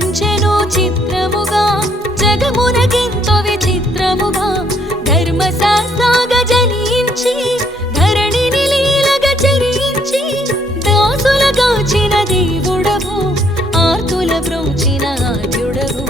అవతరించెను చిత్రముగా జగమునకెంతో విచిత్రముగా ధర్మశాస్త్రాగా జనించి ధరణిని లీలగా చరించి దాసుల కాచిన దేవుడవు ఆర్తుల బ్రోచిన ఆద్యుడవు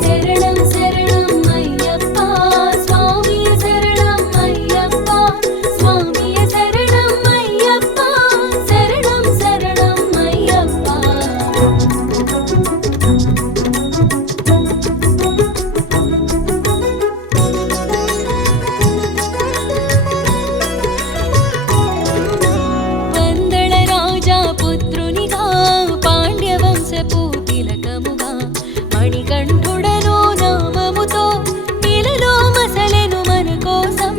శరణం శరణం అయ్యప్ప స్వామియ శరణం అయ్యప్ప స్వామియ శరణం అయ్యప్ప శరణం శరణం అయ్యప్ప వందళ రాజా పుత్రునిగా పాండ్యవంశపు తిలకముగా మణికంఠుడను నామముతో ఇలలో మసలెను మన కోసం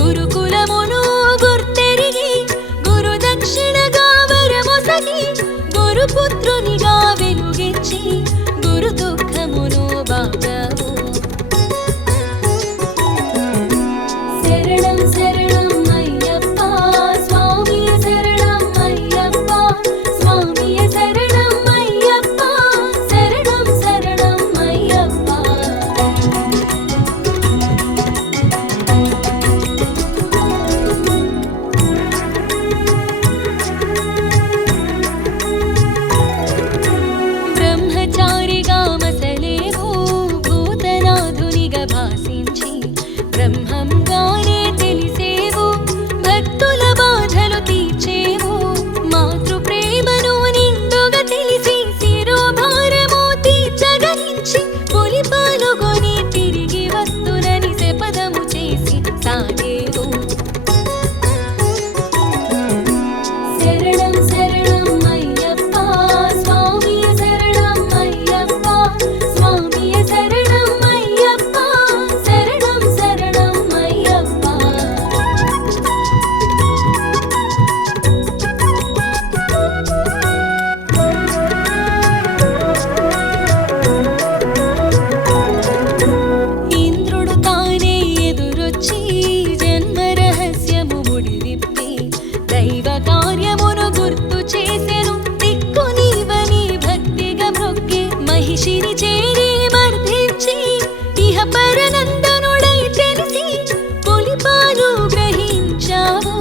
గురుకులమును గుర్తెరిగి గురు దక్షిణగా వరమొసగి గురుపుత్రునిగా వెలుగిచ్చి గురు దుఃఖమును బాగావు శరణం శరణం అయ్యప్ప స్వామియ శరణం అయ్యప్ప స్వామియ శరణం అయ్యప్ప శరణం శరణం అయ్యప్ప బ్రహ్మచారిగా మసలేవు భూతనాథునిగా భాసించి బ్రహ్మంగానే తెలిసేవు భక్తుల బాధలు తీర్చేవు మాతృ ప్రేమను నిండుగా తెలిసి శిరోభారము తీర్చగరించి పులి పాలుగొని తిరిగి వస్తునని శపథము చేసి సాగేవు శరణం శరణం అయ్యప్ప స్వామియ శరణం అయ్యప్ప స్వామియ శరణం అయ్యప్ప శరణం శరణం అయ్యప్ప ఇంద్రుడు తానే ఎదురొచ్చి జన్మ రహస్యము ముడివిప్పి దైవ కార్యమును గుర్తు చేసెను దిక్కు నీవని భక్తిగా మొక్కి మహిషిని చేరి మర్ధించి ఇహ పరనందనుడై తెలిసి పులిపాలు గ్రహించావు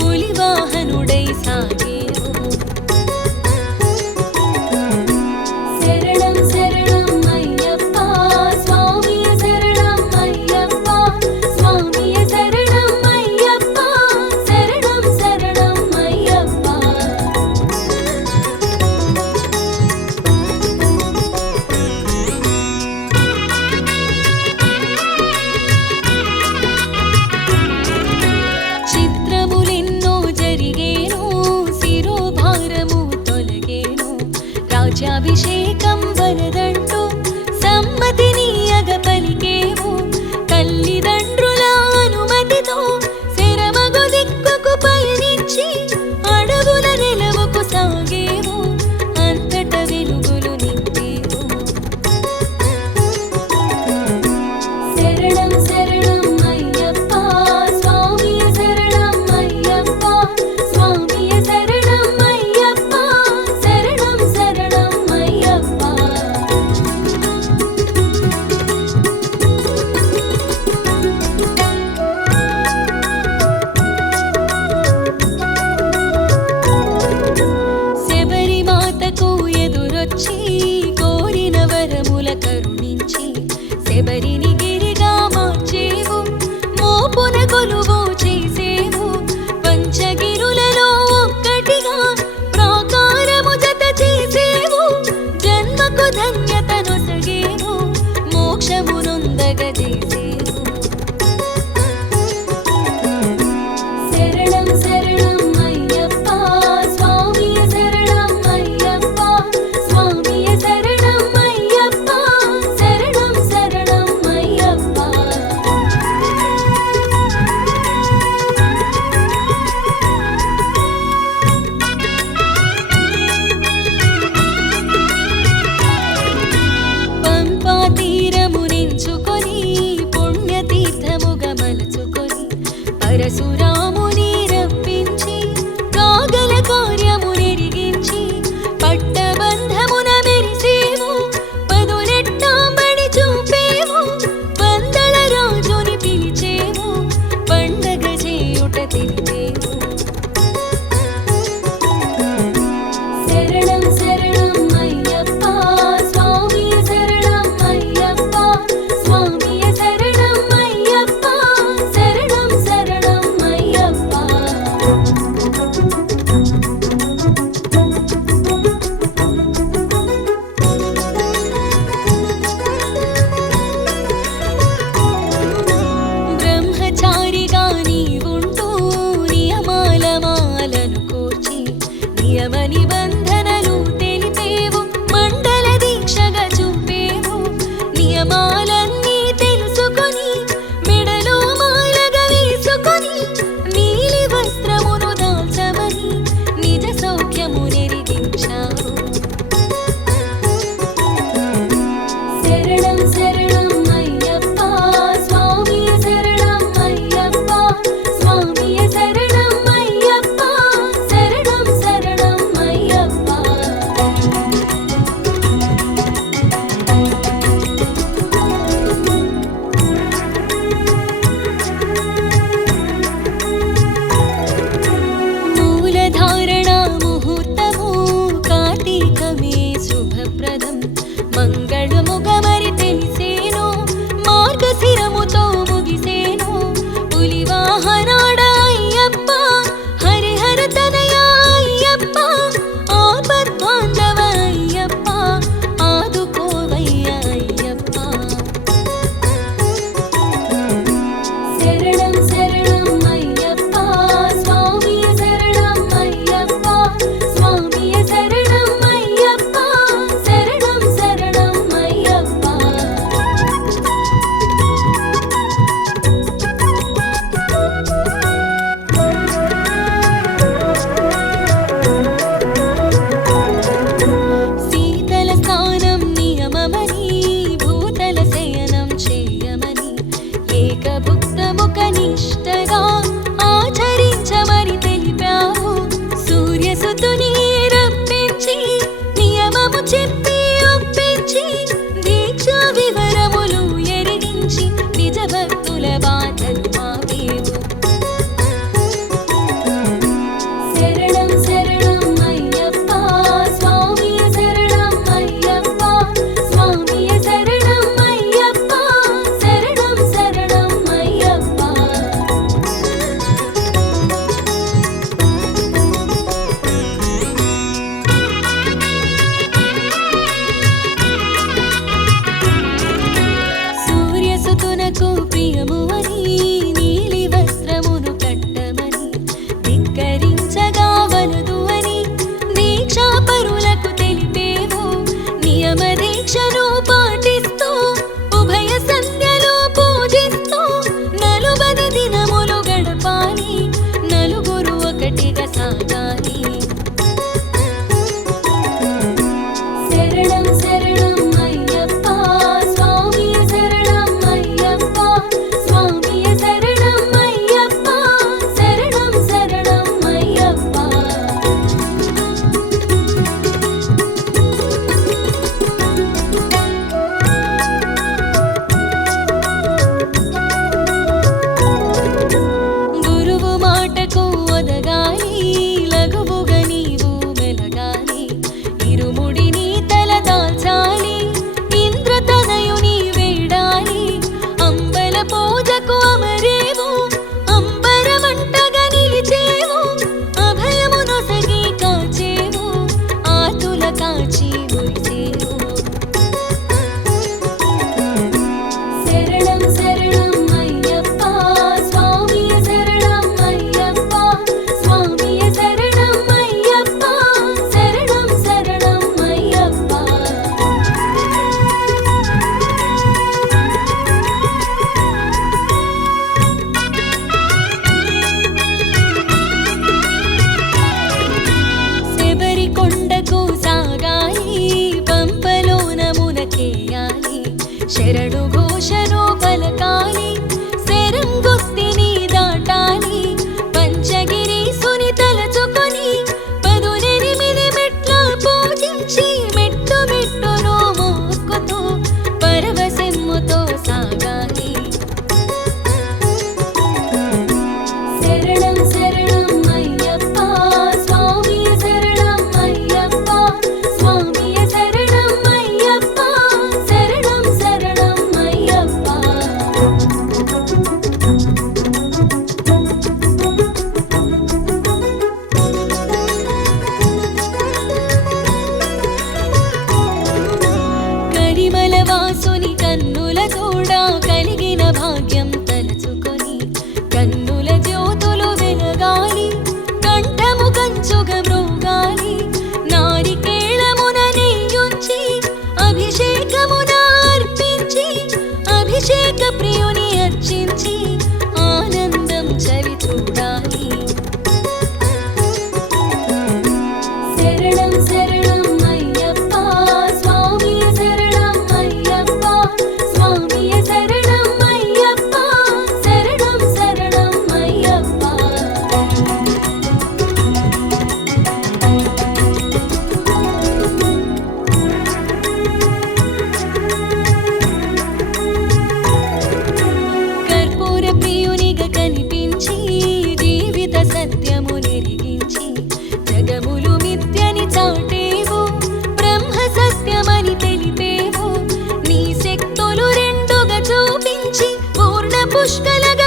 పులివాహనుడై సాగేవు శరణం శరణం అయ్యప్ప స్వామియ శరణం అయ్యప్ప స్వామియ శరణం అయ్యప్ప శరణం శరణం అయ్యప్ప చిత్రములెన్నో జరిగేను శిరోభారము తొలగేను రాజ్యాభిషేకం వరదంటూ సమ్మతినీయగ పలికేవు తల్లిదండ్రుల అనుమతితో శరమగు దిక్కుకు పయనించి అడవుల నిలవుకు సాగేవు అంతట వెలుగులు నింపేవు శరణం శరణం అయ్యప్ప స్వామియ శరణం అయ్యప్ప స్వామియ శరణం అయ్యప్ప శరణం శరణం అయ్యప్ప శబరిమాతకు ఎదురొచ్చి కోరిన వరముల కరుణించి శబరిని గిరిగా మార్చేవు మోపున కొలువు చేసేవు పంచగిరులలో ఒక్కటిగా ప్రాకారము జత చేసేవు జన్మకు ధన్యతనొసగేవు మోక్షమునొందగ చేసేవు శరణం శరణం అయ్యప్ప స్వామియ శరణం అయ్యప్ప స్వామియ శరణం మోక్షప్రదం మంగళముగమరి తెలిసేను మార్గశిరముతో ముగిసేను పులివాహనాడ అయ్యప్ప హరిహర తనయ అయ్యప్ప ఆపద్బాంధవ అయ్యప్ప ఆదుకోవయ్య అయ్యప్ప శరణం శరణం అయ్యప్ప స్వామియ శరణం అయ్యప్ప స్వామియ శరణం అయ్యప్ప శరణం శరణం అయ్యప్ప శీతల స్నానం నియమమని భూతల శయనం చేయమని ఏకభుక్తముఖ నిష్టగా ఆచరించమని తెలిపావు సూర్యసుతుని రప్పించి నియమము చెప్పి ఒప్పించి దీక్షా వివరములు ఎరిగించి నిజ భక్తుల బాధలు మావేవు శరణం శరణం అయ్యప్ప స్వామియ శరణం అయ్యప్ప స్వామియ శరణం అయ్యప్ప శరణం శరణం అయ్యప్ప సూర్యసుతునకు ప్రియము అని నీలి వస్త్రమును కట్టమని ధిక్కరించగా వలదు అని దీక్షా పరులకు తెలిపేవు నియమ దీక్షను పాటిస్తూ ఉభయ సంధ్యలు పూజిస్తూ నలుబది దినములు గడపాలి నలుగురు ఒకటిగా సాగాలి శరణం శరణం అయ్యప్ప స్వామియ శరణం అయ్యప్ప స్వామియ శరణం అయ్యప్ప శరణం శరణం అయ్యప్ప గురువు మాటకు ఒదగాలి లఘువుగా నీవు మెలగాలి ఇరుముడిని తల దాల్చాలి ఇంద్రతనయుని వేడాలి అంబల పూజకు అమరేవు అంబరమంటగా నిలిచేవు అభయము నొసగి కాచేవు ఆతుల కాచి మురిసేవు శరణం శరణం అయ్యప్ప స్వామియ శరణం అయ్యప్ప స్వామియ శరణం అయ్యప్ప శరణం శరణం అయ్యప్ప శబరి కొండకు సాగాలి పంపలోన మునకేయాలి శరణు ఘోషను పలకాలి శరం గుత్తిని దాటాలి పంచగిరి సుని తలచుకొని 18 మెట్ల పూజించి మెట్టు మెట్టును మోక్కుతూ పరవశమ్ముతో సాగాలి శరణం శరణం అయ్యప్ప స్వామియ శరణం అయ్యప్ప స్వామియ శరణం అయ్యప్ప శరణం శరణం అయ్యప్ప కరిమల వాసుని కన్నుల చూడా కలిగిన భాగ్యం తలచుకొని కన్నుల జ్యోతులు వెలగాలి కంఠము కంచుగా మ్రోగాలి నారికేళమున నెయ్యుంచి అభిషేకమున అర్పించి అభిషేక ప్రియుని అర్చించి ఆనందం చవి చూడాలి శరణం శరణం అయ్యప్ప స్వామియ శరణం అయ్యప్ప స్వామియ శరణం అయ్యప్ప శరణం శరణం అయ్యప్ప పుష్కల